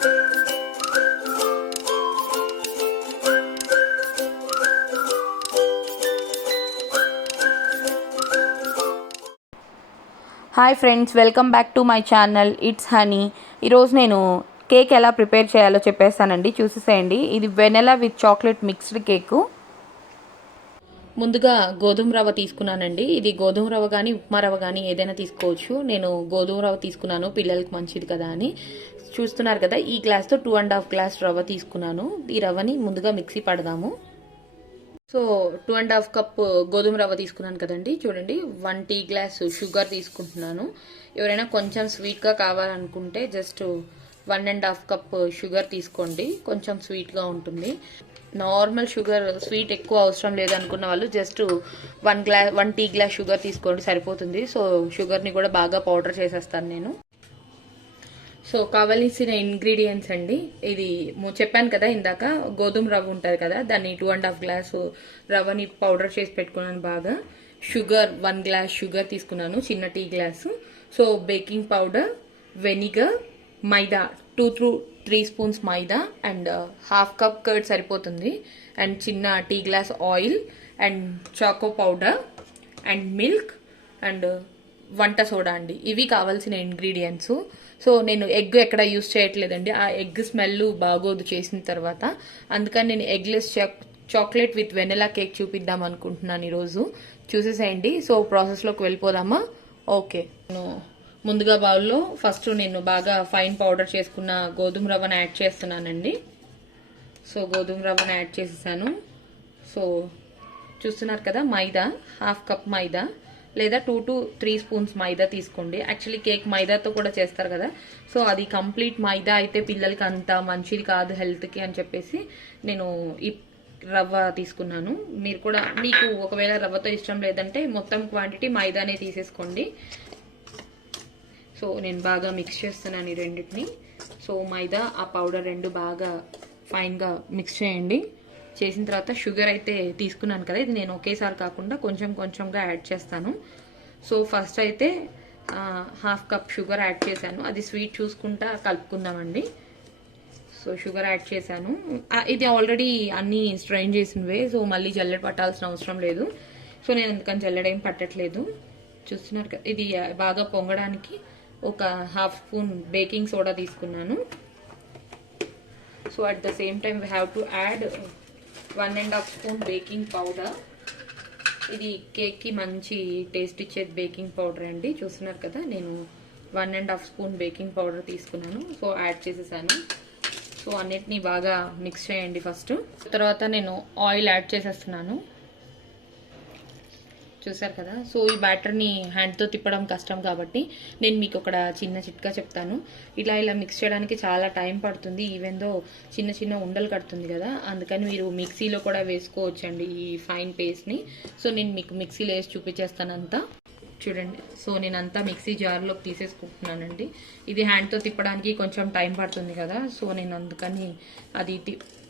Hi friends, welcome back to my channel it's honey. ఈరోజు నేను cake ఎలా prepare చేయాలో చెప్పేస్తానండి, చూసేసేయండి. ఇది vanilla with chocolate mixed cake. ముందుగా గోధుమ రవ్వ తీసుకున్నానండి. ఇది గోధుమ రవ్వ కానీ ఉప్మా రవ్వ కానీ ఏదైనా తీసుకోవచ్చు. నేను గోధుమ రవ్వ తీసుకున్నాను, పిల్లలకి మంచిది కదా అని. చూస్తున్నారు కదా, ఈ గ్లాస్తో 2.5 గ్లాస్ రవ్వ తీసుకున్నాను. ఈ రవ్వని ముందుగా మిక్సీ పడదాము. సో 2.5 కప్ గోధుమ రవ్వ తీసుకున్నాను కదండి. చూడండి, 1 టీ గ్లాస్ షుగర్ తీసుకుంటున్నాను. ఎవరైనా కొంచెం స్వీట్గా కావాలనుకుంటే జస్ట్ 1.5 కప్ షుగర్ తీసుకోండి, కొంచెం స్వీట్గా ఉంటుంది. నార్మల్ షుగర్, స్వీట్ ఎక్కువ అవసరం లేదనుకున్న వాళ్ళు జస్ట్ 1 టీ గ్లాస్ షుగర్ తీసుకోండి, సరిపోతుంది. సో షుగర్ని కూడా బాగా పౌడర్ చేసేస్తాను నేను. సో కావలసిన ఇంగ్రీడియంట్స్ అండి, ఇది చెప్పాను కదా ఇందాక, గోధుమ రవ్వ ఉంటుంది కదా, దాన్ని 2.5 గ్లాసు రవ్వని పౌడర్ చేసి పెట్టుకున్నాను బాగా. షుగర్ 1 గ్లాస్ షుగర్ తీసుకున్నాను, చిన్న tea glass. So baking powder, vinegar, maida 2 to 3 spoons maida, and 1/2 cup curd సరిపోతుంది, అండ్ చిన్న tea glass oil, and choco powder, and milk, and వంట సోడా అండి. ఇవి కావాల్సిన ఇంగ్రీడియంట్స్. సో నేను ఎగ్ ఎక్కడ యూస్ చేయట్లేదండి, ఆ ఎగ్ స్మెల్ బాగోదు చేసిన తర్వాత. అందుకని నేను eggless chocolate with vanilla cake చూపిద్దాం అనుకుంటున్నాను ఈరోజు. చూసేసేయండి. సో ప్రాసెస్లోకి వెళ్ళిపోదామా? ఓకే. నేను ముందుగా బౌల్లో ఫస్ట్ నేను బాగా ఫైన్ పౌడర్ చేసుకున్న గోధుమ రవ్వను యాడ్ చేస్తున్నానండి. సో గోధుమ రవ్వను యాడ్ చేసేసాను. సో చూస్తున్నారు కదా, మైదా 1/2 కప్ మైదా, లేదా 2 to 3 స్పూన్స్ మైదా తీసుకోండి. యాక్చువల్లీ కేక్ మైదాతో కూడా చేస్తారు కదా, సో అది కంప్లీట్ మైదా అయితే పిల్లలకి అంత మంచిది కాదు హెల్త్కి అని చెప్పేసి నేను ఈ రవ్వ తీసుకున్నాను. మీరు కూడా, మీకు ఒకవేళ రవ్వతో ఇష్టం లేదంటే మొత్తం క్వాంటిటీ మైదానే తీసేసుకోండి. సో నేను బాగా మిక్స్ చేస్తున్నాను ఈ రెండింటిని. సో మైదా, ఆ పౌడర్ రెండు బాగా ఫైన్గా మిక్స్ చేయండి. చేసిన తర్వాత షుగర్ అయితే తీసుకున్నాను కదా, ఇది నేను ఒకేసారి కాకుండా కొంచెం కొంచెంగా యాడ్ చేస్తాను. సో ఫస్ట్ అయితే 1/2 కప్ షుగర్ యాడ్ చేశాను, అది స్వీట్ చూసుకుంటా కలుపుకుందామండి. సో షుగర్ యాడ్ చేశాను. ఇది ఆల్రెడీ అన్నీ స్ట్రెయిన్ చేసినవే, సో మళ్ళీ జల్లెడ పట్టాల్సిన అవసరం లేదు. సో నేను ఎందుకని జల్లెడేం పట్టట్లేదు. చూస్తున్నారు కదా, ఇది బాగా పొంగడానికి ఒక 1/2 స్పూన్ బేకింగ్ సోడా తీసుకున్నాను. So at the same time we have to add 1.5 spoon baking powder. ఇది కేక్కి మంచి టేస్ట్ ఇచ్చేది బేకింగ్ పౌడర్ అండి. చూస్తున్నారు కదా, నేను 1.5 స్పూన్ బేకింగ్ పౌడర్ తీసుకున్నాను. సో యాడ్ చేసేసాను. సో అన్నిటినీ బాగా మిక్స్ చేయండి ఫస్ట్. తర్వాత నేను ఆయిల్ యాడ్ చేసేస్తున్నాను. చూసారు కదా, సో ఈ బ్యాటర్ని హ్యాండ్తో తిప్పడం కష్టం కాబట్టి నేను మీకు ఒక చిన్న చిట్కా చెప్తాను. ఇలా మిక్స్ చేయడానికి చాలా టైం పడుతుంది, ఈవెన్దో చిన్న చిన్న ఉండలు కడుతుంది కదా, అందుకని మీరు మిక్సీలో కూడా వేసుకోవచ్చండి ఈ ఫైన్ పేస్ట్ని. సో నేను మీకు మిక్సీలో వేసి చూపించేస్తాను అంతా. చూడండి, సో నేను అంతా మిక్సీ జార్లోకి తీసేసుకుంటున్నానండి. ఇది హ్యాండ్తో తిప్పడానికి కొంచెం టైం పడుతుంది కదా, సో నేను అందుకని అది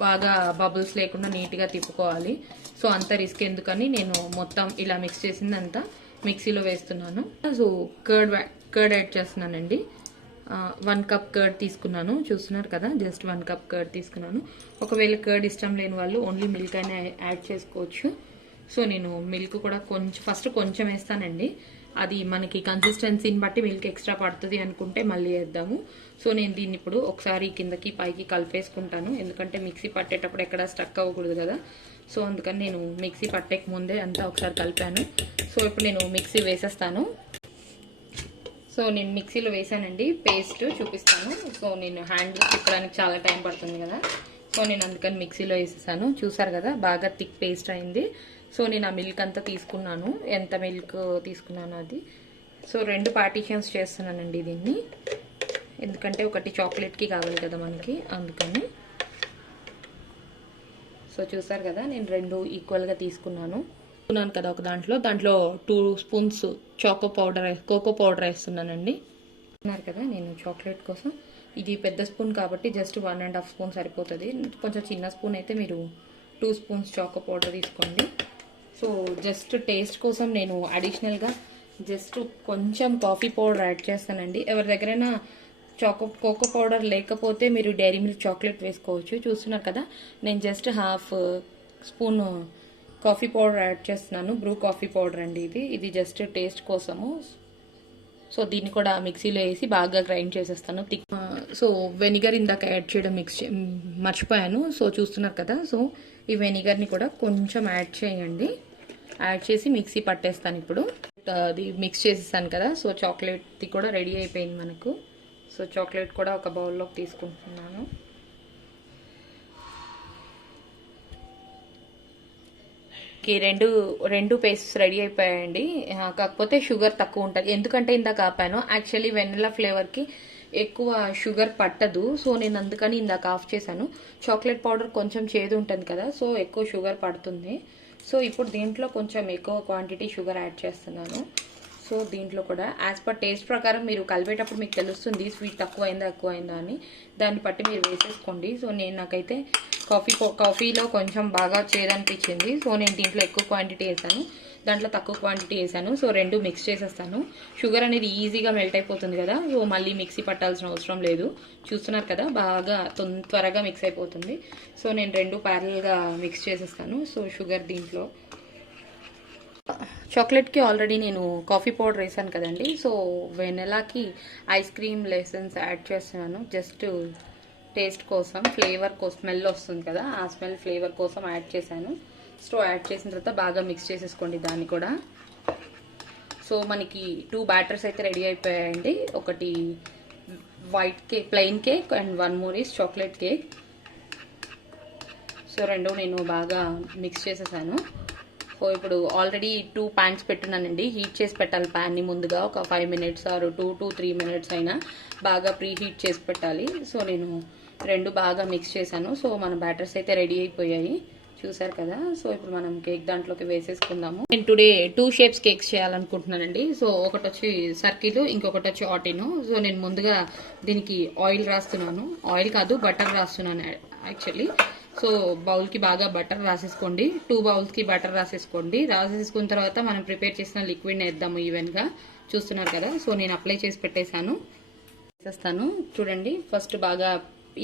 బాగా బబుల్స్ లేకుండా నీట్గా తిప్పుకోవాలి. సో అంత రిస్క్ ఎందుకని నేను మొత్తం ఇలా మిక్స్ చేసిందంతా మిక్సీలో వేస్తున్నాను. సో కర్డ్ యాడ్ చేస్తున్నానండి. 1 కప్ కర్డ్ తీసుకున్నాను. చూస్తున్నారు కదా, జస్ట్ 1 కప్ కర్డ్ తీసుకున్నాను. ఒకవేళ కర్డ్ ఇష్టం లేని వాళ్ళు ఓన్లీ మిల్క్ అయినా యాడ్ చేసుకోవచ్చు. సో నేను మిల్క్ కూడా ఫస్ట్ కొంచెం వేస్తానండి, అది మనకి కన్సిస్టెన్సీని బట్టి మిల్క్ ఎక్స్ట్రా పడుతుంది అనుకుంటే మళ్ళీ వేద్దాము. సో నేను దీన్ని ఇప్పుడు ఒకసారి కిందకి పైకి కలిపేసుకుంటాను, ఎందుకంటే మిక్సీ పట్టేటప్పుడు ఎక్కడ స్టక్ అవ్వకూడదు కదా. సో అందుకని నేను మిక్సీ పట్టేక ముందే అంతా ఒకసారి కలిపాను. సో ఇప్పుడు నేను మిక్సీ వేసేస్తాను. సో నేను మిక్సీలో వేసానండి, పేస్ట్ చూపిస్తాను. సో నేను హ్యాండ్ తిప్పడానికి చాలా టైం పడుతుంది కదా, సో నేను అందుకని మిక్సీలో వేసేసాను. చూసారు కదా, బాగా థిక్ పేస్ట్ అయింది. సో నేను ఆ మిల్క్ అంతా తీసుకున్నాను, ఎంత మిల్క్ తీసుకున్నాను అది. సో 2 పార్టీషన్స్ చేస్తున్నానండి దీన్ని, ఎందుకంటే ఒకటి చాక్లెట్కి కావాలి కదా మనకి, అందుకని. సో చూసారు కదా, నేను 2 ఈక్వల్గా తీసుకున్నాను కదా. ఒక దాంట్లో 2 స్పూన్స్ కోకో పౌడర్ వేస్తున్నానండి. అన్నారు కదా, నేను చాక్లెట్ కోసం ఇది పెద్ద స్పూన్ కాబట్టి జస్ట్ 1.5 స్పూన్ సరిపోతుంది. కొంచెం చిన్న స్పూన్ అయితే మీరు 2 స్పూన్స్ చాకో పౌడర్ తీసుకోండి. సో జస్ట్ టేస్ట్ కోసం నేను అడిషనల్గా జస్ట్ కొంచెం కాఫీ పౌడర్ యాడ్ చేస్తానండి. ఎవరి దగ్గరైనా కోకో పౌడర్ లేకపోతే మీరు డైరీ మిల్క్ చాక్లెట్ వేసుకోవచ్చు. చూస్తున్నారు కదా, నేను just half spoon coffee powder add చేస్తున్నాను. బ్రూ కాఫీ పౌడర్ అండి ఇది జస్ట్ టేస్ట్ కోసము. సో దీన్ని కూడా మిక్సీలో వేసి బాగా గ్రైండ్ చేసేస్తాను. సో వెనిగర్ ఇందాక యాడ్ చేయడం మర్చిపోయాను. సో చూస్తున్నారు కదా, సో ఈ వెనిగర్ని కూడా కొంచెం యాడ్ చేయండి. యాడ్ చేసి మిక్సీ పట్టేస్తాను. ఇప్పుడు అది మిక్స్ చేసేసాను కదా, సో చాక్లెట్ది కూడా రెడీ అయిపోయింది మనకు. సో చాక్లెట్ కూడా ఒక బౌల్లోకి తీసుకుంటున్నాను. రెండు పేస్ట్స్ రెడీ అయిపోయాయండి. కాకపోతే షుగర్ తక్కువ ఉంటుంది. ఎందుకంటే ఇందాక ఆపాను, యాక్చువల్లీ వెనిలా ఫ్లేవర్కి ఎక్కువ షుగర్ పట్టదు. సో నేను అందుకని ఇందాక ఆఫ్ చేశాను. చాక్లెట్ పౌడర్ కొంచెం చేదు ఉంటుంది కదా, సో ఎక్కువ షుగర్ పడుతుంది. సో ఇప్పుడు దీంట్లో కొంచెం ఎక్కువ క్వాంటిటీ షుగర్ యాడ్ చేస్తున్నాను. సో దీంట్లో కూడా యాజ్ పర్ టేస్ట్ ప్రకారం మీరు కలిపేటప్పుడు మీకు తెలుస్తుంది స్వీట్ తక్కువైందా ఎక్కువైందా అని. దాన్ని బట్టి మీరు వేసేసుకోండి. సో నాకైతే కాఫీలో కొంచెం బాగా చేదనిపించింది. సో నేను దీంట్లో ఎక్కువ క్వాంటిటీ వేసాను, దాంట్లో తక్కువ క్వాంటిటీ వేసాను. సో రెండు మిక్స్ చేసేస్తాను. షుగర్ అనేది ఈజీగా మెల్ట్ అయిపోతుంది కదా, సో మళ్ళీ మిక్సీ పట్టాల్సిన అవసరం లేదు. చూస్తున్నారు కదా, బాగా త్వరగా మిక్స్ అయిపోతుంది. సో నేను రెండు ప్యారల్గా మిక్స్ చేసేస్తాను. సో షుగర్ దీంట్లో చాక్లెట్కి ఆల్రెడీ నేను కాఫీ పౌడర్ వేసాను కదండి. సో వెనిలాకి ఐస్ క్రీమ్ లెసన్స్ యాడ్ చేస్తున్నాను. జస్ట్ టేస్ట్ కోసం, ఫ్లేవర్ కోసం, స్మెల్ వస్తుంది కదా, ఆ స్మెల్ ఫ్లేవర్ కోసం యాడ్ చేశాను. సో యాడ్ చేసిన తర్వాత బాగా మిక్స్ చేసేసుకోండి దాన్ని కూడా. సో మనకి 2 బ్యాటర్స్ అయితే రెడీ అయిపోయాయండి. ఒకటి white cake, plain cake, and 1 more is chocolate cake. So రెండు నేను బాగా మిక్స్ చేసేసాను. సో ఇప్పుడు ఆల్రెడీ 2 pans పెట్టున్నానండి. హీట్ చేసి పెట్టాలి ప్యాన్ని ముందుగా ఒక 5 minutes ఆర్ 2 to 3 minutes అయినా బాగా ప్రీ హీట్ చేసి పెట్టాలి. సో నేను రెండు బాగా మిక్స్ చేశాను. సో మన బ్యాటర్స్ అయితే రెడీ అయిపోయాయి, చూసారు కదా. సో ఇప్పుడు మనం కేక్ దాంట్లోకి వేసేసుకుందాము. నేను టుడే 2 shapes కేక్స్ చేయాలనుకుంటున్నానండి. సో ఒకటి వచ్చి సర్కిల్, ఇంకొకటి వచ్చి ఆటినో. సో నేను ముందుగా దీనికి ఆయిల్ రాస్తున్నాను. ఆయిల్ కాదు, బటర్ రాస్తున్నాను యాక్చువల్లీ. సో బౌల్కి బాగా బటర్ రాసేసుకోండి. 2 bowlsకి బటర్ రాసేసుకోండి. రాసేసుకున్న తర్వాత మనం ప్రిపేర్ చేసిన లిక్విడ్ని వేద్దాము ఈవెన్గా. చూస్తున్నారు కదా, సో నేను అప్లై చేసి పెట్టేశాను. వేసేస్తాను చూడండి. ఫస్ట్ బాగా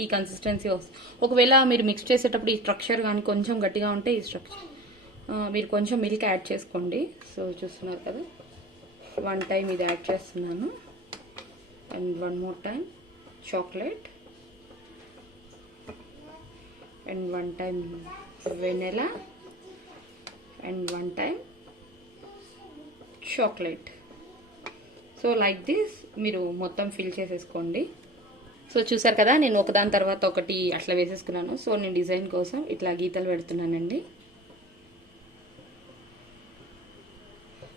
ఈ కన్సిస్టెన్సీ వస్తుంది. ఒకవేళ మీరు మిక్స్ చేసేటప్పుడు ఈ స్ట్రక్చర్ కానీ కొంచెం గట్టిగా ఉంటే ఈ స్ట్రక్చర్ మీరు కొంచెం మిల్క్ యాడ్ చేసుకోండి. సో చూస్తున్నారు కదా, 1 time ఇది యాడ్ చేస్తున్నాను, and 1 more time chocolate, and 1 time vanilla, and 1 time chocolate. So like this మీరు మొత్తం ఫిల్ చేసేసుకోండి. సో చూసారు కదా, నేను ఒకదాని తర్వాత ఒకటి అట్లా వేసేసుకున్నాను. సో నేను డిజైన్ కోసం ఇట్లా గీతలు పెడుతున్నానండి.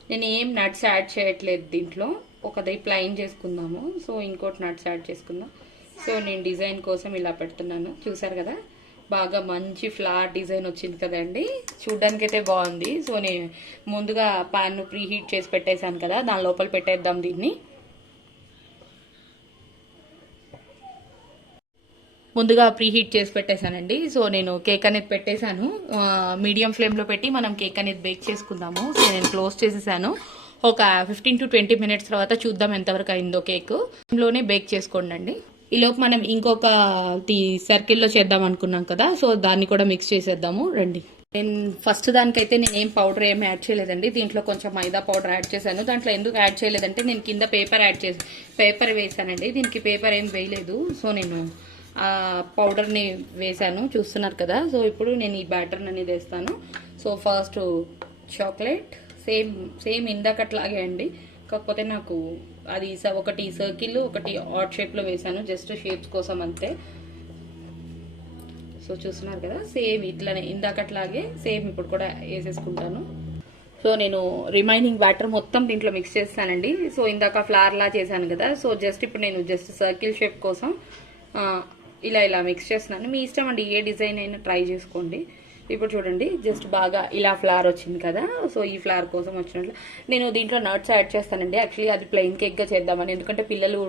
నేను ఏం నట్స్ యాడ్ చేయట్లేదు దీంట్లో. ఒకది ప్లెయిన్ చేసుకుందాము, సో ఇంకోటి నట్స్ యాడ్ చేసుకుందాం. సో నేను డిజైన్ కోసం ఇలా పెడుతున్నాను. చూసారు కదా, బాగా మంచి ఫ్లవర్ డిజైన్ వచ్చింది కదండి, చూడ్డానికి అయితే బాగుంది. సో నేను ముందుగా పాన్ ప్రీ హీట్ చేసి పెట్టేశాను కదా, దాని లోపల పెట్టేద్దాం దీన్ని. ముందుగా ప్రీ హీట్ చేసి పెట్టేశానండి. సో నేను కేక్ అనేది పెట్టేశాను. మీడియం ఫ్లేమ్లో పెట్టి మనం కేక్ అనేది బేక్ చేసుకుందాము. సో నేను క్లోజ్ చేసేసాను. ఒక 15 to 20 minutes తర్వాత చూద్దాం ఎంతవరకు అయిందో కేక్. ఇంట్లోనే బేక్ చేసుకోండి. ఈలోపు మనం ఇంకొక సర్కిల్లో చేద్దాం అనుకున్నాం కదా, సో దాన్ని కూడా మిక్స్ చేసేద్దాము రండి. నేను ఫస్ట్ దానికైతే నేను ఏం పౌడర్ ఏమి యాడ్ చేయలేదండి. దీంట్లో కొంచెం మైదా పౌడర్ యాడ్ చేశాను. దాంట్లో ఎందుకు యాడ్ చేయలేదంటే నేను కింద పేపర్ వేసానండి. దీనికి పేపర్ ఏం వేయలేదు. సో నేను పౌడర్ని వేసాను, చూస్తున్నారు కదా. సో ఇప్పుడు నేను ఈ బ్యాటర్ అనేది వేస్తాను. సో ఫస్ట్ చాక్లెట్ సేమ్ ఇందాకట్లాగే అండి, కాకపోతే నాకు అది ఒకటి సర్కిల్, ఒకటి ఆడ్ షేప్లో వేసాను, జస్ట్ షేప్స్ కోసం అంతే. సో చూస్తున్నారు కదా, సేమ్ ఇట్లానే ఇందాకట్లాగే సేమ్ ఇప్పుడు కూడా వేసేసుకుంటాను. సో నేను రిమైనింగ్ బ్యాటర్ మొత్తం దీంట్లో మిక్స్ చేస్తానండి. సో ఇందాక ఫ్లవర్ లా చేశాను కదా, సో ఇప్పుడు నేను సర్కిల్ షేప్ కోసం ఇలా మిక్స్ చేస్తున్నాను. మీ ఇష్టం అండి, ఏ డిజైన్ అయినా ట్రై చేసుకోండి. ఇప్పుడు చూడండి, జస్ట్ బాగా ఇలా ఫ్లవర్ వచ్చింది కదా. సో ఈ ఫ్లవర్ కోసం వచ్చినట్లు నేను దీంట్లో నట్స్ యాడ్ చేస్తానండి. యాక్చువల్లీ అది ప్లెయిన్ కేక్గా చేద్దామని, ఎందుకంటే పిల్లలు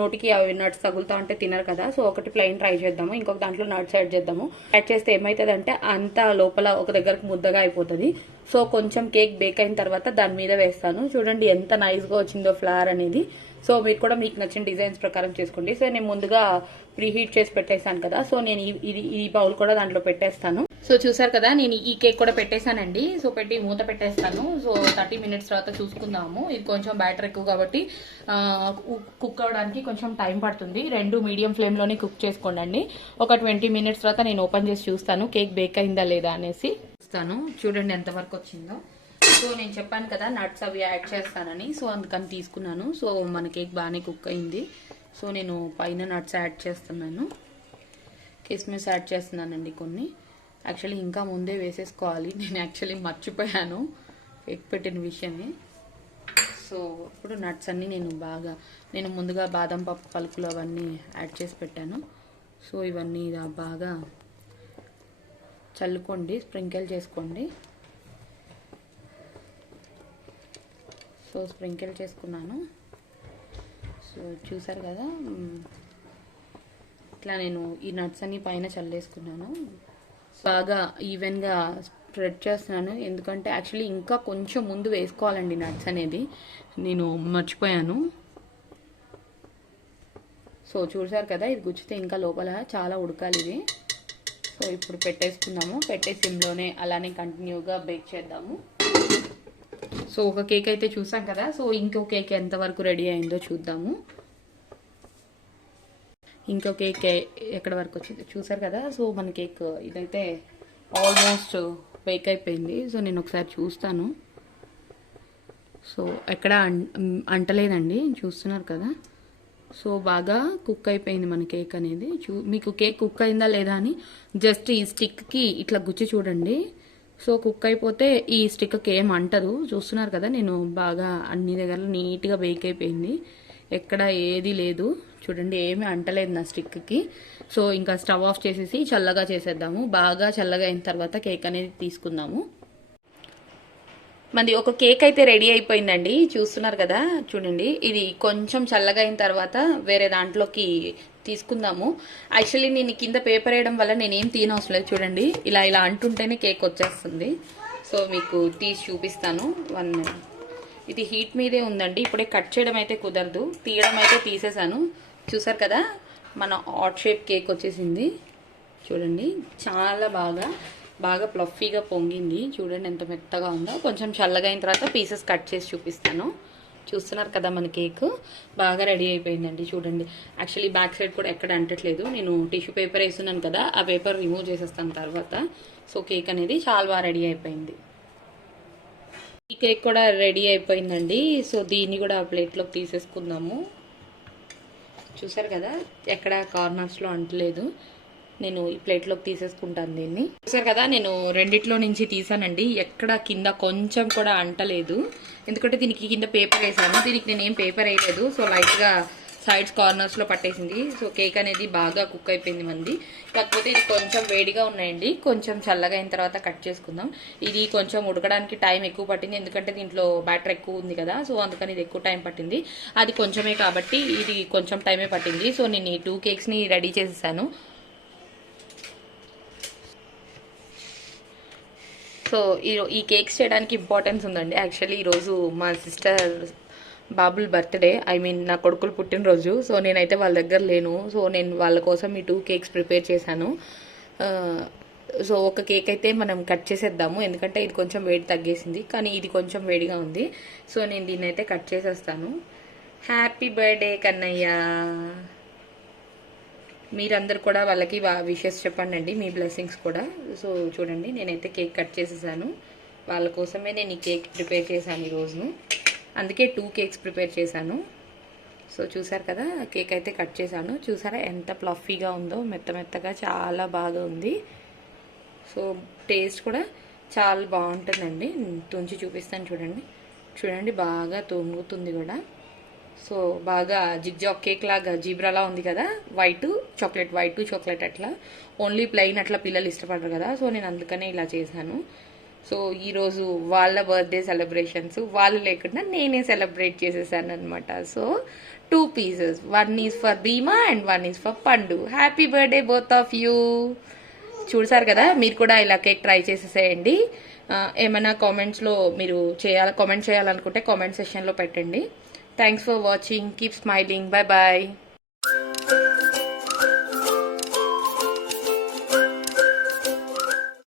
నోటికి అవి నట్స్ తగులుతా ఉంటే తినరు కదా. సో ఒకటి ప్లెయిన్ ట్రై చేద్దాము, ఇంకొక దాంట్లో నట్స్ యాడ్ చేద్దాము. యాడ్ చేస్తే ఏమవుతుందంటే అంతా లోపల ఒక దగ్గరకు ముద్దగా అయిపోతుంది. సో కొంచెం కేక్ బేక్ అయిన తర్వాత దాని మీద వేస్తాను. చూడండి ఎంత నైస్గా వచ్చిందో ఫ్లవర్ అనేది. సో మీరు కూడా మీకు నచ్చిన డిజైన్స్ ప్రకారం చేసుకోండి. సో నేను ముందుగా ప్రీ హీట్ చేసి పెట్టేశాను కదా, సో నేను ఈ బౌల్ కూడా దాంట్లో పెట్టేస్తాను. సో చూసారు కదా, నేను ఈ కేక్ కూడా పెట్టేశానండి. సో పెట్టి మూత పెట్టేస్తాను. సో 30 మినిట్స్ తర్వాత చూసుకుందాము. ఇది కొంచెం బ్యాటర్ ఎక్కువ కాబట్టి కుక్ అవ్వడానికి కొంచెం టైం పడుతుంది. 2 మీడియం ఫ్లేమ్లోనే కుక్ చేసుకోండి. ఒక 20 మినిట్స్ తర్వాత నేను ఓపెన్ చేసి చూస్తాను కేక్ బేక్ అయిందా లేదా అనేసి. చూస్తాను, చూడండి ఎంతవరకు వచ్చిందో. సో నేను చెప్పాను కదా నట్స్ అవి యాడ్ చేస్తానని, సో అందుకని తీసుకున్నాను. సో మన కేక్ బాగానే కుక్ అయింది. సో నేను పైన నట్స్ యాడ్ చేస్తున్నాను, కిస్మిస్ యాడ్ చేస్తున్నానండి కొన్ని. యాక్చువల్లీ ఇంకా ముందే వేసేసుకోవాలి, నేను యాక్చువల్లీ మర్చిపోయాను కేక్ పెట్టిన విషయమే. సో ఇప్పుడు నట్స్ అన్నీ నేను ముందుగా బాదం పప్పు పలుకులు అవన్నీ యాడ్ చేసి పెట్టాను. సో ఇవన్నీ బాగా చల్లుకోండి, స్ప్రింకిల్ చేసుకోండి. సో స్ప్రింకిల్ చేసుకున్నాను. సో చూసారు కదా, ఇట్లా నేను ఈ నట్స్ అన్ని పైన చల్లేసుకున్నాను. బాగా ఈవెన్గా స్ప్రెడ్ చేస్తున్నాను, ఎందుకంటే యాక్చువల్లీ ఇంకా కొంచెం ముందు వేసుకోవాలండి నట్స్ అనేది, నేను మర్చిపోయాను. సో చూసారు కదా, ఇది గుచ్చితే ఇంకా లోపల చాలా ఉడకాలి ఇది. సో ఇప్పుడు పెట్టేసుకుందాము, పెట్టే సిమ్లోనే అలానే కంటిన్యూగా బేక్ చేద్దాము. సో ఒక కేక్ అయితే చూసాం కదా, సో ఇంకో కేక్ ఎంతవరకు రెడీ అయిందో చూద్దాము. ఇంకో కేక్ ఎక్కడ వరకు వచ్చింది చూసారు కదా. సో మన కేక్ ఇదైతే ఆల్మోస్ట్ బేక్ అయిపోయింది. సో నేను ఒకసారి చూస్తాను. సో ఎక్కడ అంటలేదండి, చూస్తున్నారు కదా. సో బాగా కుక్ అయిపోయింది మన కేక్ అనేది. మీకు కేక్ కుక్ అయిందా లేదా అని జస్ట్ ఈ స్టిక్కి ఇట్లా గుచ్చి చూడండి. సో కుక్ అయిపోతే ఈ స్టిక్కి ఏం అంటదు. చూస్తున్నారు కదా, నేను బాగా అన్ని దగ్గర నీట్గా బేక్ అయిపోయింది, ఎక్కడ ఏది లేదు. చూడండి, ఏమీ అంటలేదు నా స్టిక్కి. సో ఇంకా స్టవ్ ఆఫ్ చేసేసి చల్లగా చేసేద్దాము. బాగా చల్లగా అయిన తర్వాత కేక్ అనేది తీసుకుందాము. మనది ఒక కేక్ అయితే రెడీ అయిపోయిందండి, చూస్తున్నారు కదా. చూడండి, ఇది కొంచెం చల్లగా అయిన తర్వాత వేరే దాంట్లోకి తీసుకుందాము. యాక్చువల్లీ నేను కింద పేపర్ వేయడం వల్ల నేనేం తీయనవసరం లేదు. చూడండి, ఇలా అంటుంటేనే కేక్ వచ్చేస్తుంది. సో మీకు తీసి చూపిస్తాను. ఇది హీట్ మీదే ఉందండి, ఇప్పుడే కట్ చేయడం అయితే కుదరదు, తీయడం అయితే తీసేసాను. చూసారు కదా, మన హాట్ షేప్ కేక్ వచ్చేసింది. చూడండి, చాలా బాగా ప్లఫీగా పొంగింది. చూడండి ఎంత మెత్తగా ఉందో. కొంచెం చల్లగా అయిన తర్వాత పీసెస్ కట్ చేసి చూపిస్తాను. చూస్తున్నారు కదా, మన కేక్ బాగా రెడీ అయిపోయిందండి. చూడండి, యాక్చువల్లీ బ్యాక్ సైడ్ కూడా ఎక్కడ అంటట్లేదు. నేను టిష్యూ పేపర్ వేస్తున్నాను కదా, ఆ పేపర్ రిమూవ్ చేసేస్తాను తర్వాత. సో కేక్ అనేది చాలా బాగా రెడీ అయిపోయింది. ఈ కేక్ కూడా రెడీ అయిపోయిందండి. సో దీన్ని కూడా ప్లేట్లోకి తీసేసుకుందాము. చూసారు కదా, ఎక్కడ కార్నర్స్లో అంటలేదు. నేను ఈ ప్లేట్లోకి తీసేసుకుంటాను దీన్ని. చూసారు కదా, నేను రెండిట్లో నుంచి తీసానండి, ఎక్కడ కింద కొంచెం కూడా అంటలేదు. ఎందుకంటే దీనికి కింద పేపర్ వేసాను, దీనికి నేనేం పేపర్ వేయలేదు. సో లైట్గా సైడ్స్ కార్నర్స్లో పట్టేసింది. సో కేక్ అనేది బాగా కుక్ అయిపోయింది మంది. కాకపోతే ఇది కొంచెం వేడిగా ఉన్నాయండి, కొంచెం చల్లగా అయిన తర్వాత కట్ చేసుకుందాం. ఇది కొంచెం ఉడకడానికి టైం ఎక్కువ పట్టింది, ఎందుకంటే దీంట్లో బ్యాటర్ ఎక్కువ ఉంది కదా. సో అందుకని ఇది ఎక్కువ టైం పట్టింది. అది కొంచెమే కాబట్టి ఇది కొంచెం టైమే పట్టింది. సో నేను ఈ 2 కేక్స్ని రెడీ చేసేసాను. సో ఈ కేక్స్ చేయడానికి ఇంపార్టెన్స్ ఉందండి. యాక్చువల్లీ ఈరోజు మా సిస్టర్ బాబుల్ బర్త్డే, నా కొడుకులు పుట్టినరోజు. సో నేనైతే వాళ్ళ దగ్గర లేను. సో నేను వాళ్ళ కోసం ఈ 2 కేక్స్ ప్రిపేర్ చేశాను. సో ఒక కేక్ అయితే మనం కట్ చేసేద్దాము, ఎందుకంటే ఇది కొంచెం వేడి తగ్గేసింది, కానీ ఇది కొంచెం వేడిగా ఉంది. సో నేను దీన్ని అయితే కట్ చేసేస్తాను. Happy birthday Kannayya. మీరందరు కూడా వాళ్ళకి విషెస్ చెప్పండి, మీ బ్లెస్సింగ్స్ కూడా. సో చూడండి, నేనైతే కేక్ కట్ చేసేసాను. వాళ్ళ కోసమే నేను ఈ కేక్ ప్రిపేర్ చేశాను ఈరోజు, అందుకే 2 కేక్స్ ప్రిపేర్ చేశాను. సో చూసారు కదా, కేక్ అయితే కట్ చేశాను. చూసారా ఎంత ప్లఫీగా ఉందో, మెత్తగా చాలా బాగా ఉంది. సో టేస్ట్ కూడా చాలా బాగుంటుందండి. తుంచి చూపిస్తాను, చూడండి బాగా తొంగుతుంది కూడా. సో బాగా జిగ్జాగ్ కేక్ లాగా జీబ్రాలా ఉంది కదా, వైట్ చాక్లెట్ అట్లా. ఓన్లీ ప్లెయిన్ అట్లా పిల్లలు ఇష్టపడరు కదా, సో నేను అందుకనే ఇలా చేశాను. సో ఈరోజు వాళ్ళ బర్త్డే సెలబ్రేషన్స్ వాళ్ళు లేకుండా నేనే సెలబ్రేట్ చేసేసాను అనమాట. So 2 pieces, 1 is for Bhima and 1 is for పండు. Happy birthday both of you. చూసారు కదా, మీరు కూడా ఇలా కేక్ ట్రై చేసేసేయండి. ఏమైనా కామెంట్స్లో మీరు కామెంట్ చేయాలనుకుంటే కామెంట్ సెక్షన్లో పెట్టండి. Thanks for watching, keep smiling, bye bye.